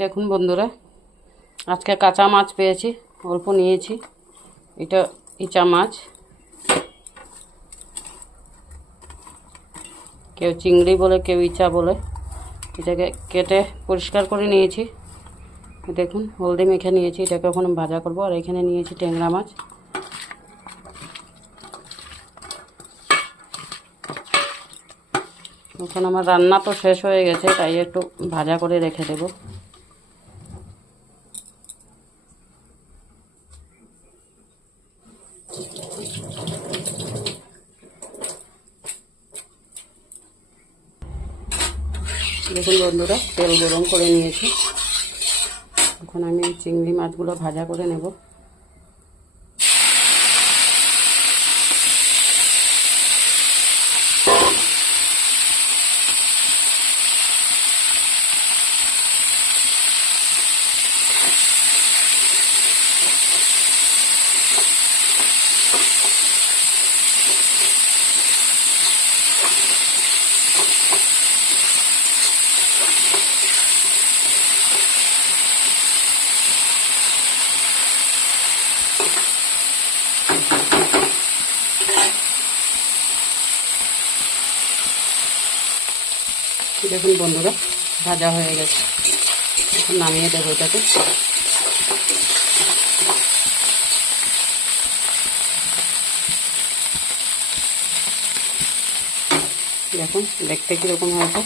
দেখুন বন্ধুরা, আজকে কাঁচা মাছ পেয়েছি, অল্প নিয়েছি। এটা ইচা মাছ, কেউ চিংড়ি বলে, কেউ ইচা বলে। এটাকে কেটে পরিষ্কার করে নিয়েছি। দেখুন, হলদি মেখে নিয়েছি। এটাকে ওখানে ভাজা করব। আর এখানে নিয়েছি ট্যাংরা মাছ। এখন আমার রান্না তো শেষ হয়ে গেছে, তাই একটু ভাজা করে রেখে দেব। দেখুন বন্ধুরা, তেল গরম করে নিয়েছি। এখন আমি চিংড়ি মাছগুলো ভাজা করে নেব। দেখুন বন্ধুরা, ভাজা হয়ে গেছে। এখন নামিয়ে দেবো এটাকে। দেখুন দেখতে কীরকম হয়েছে।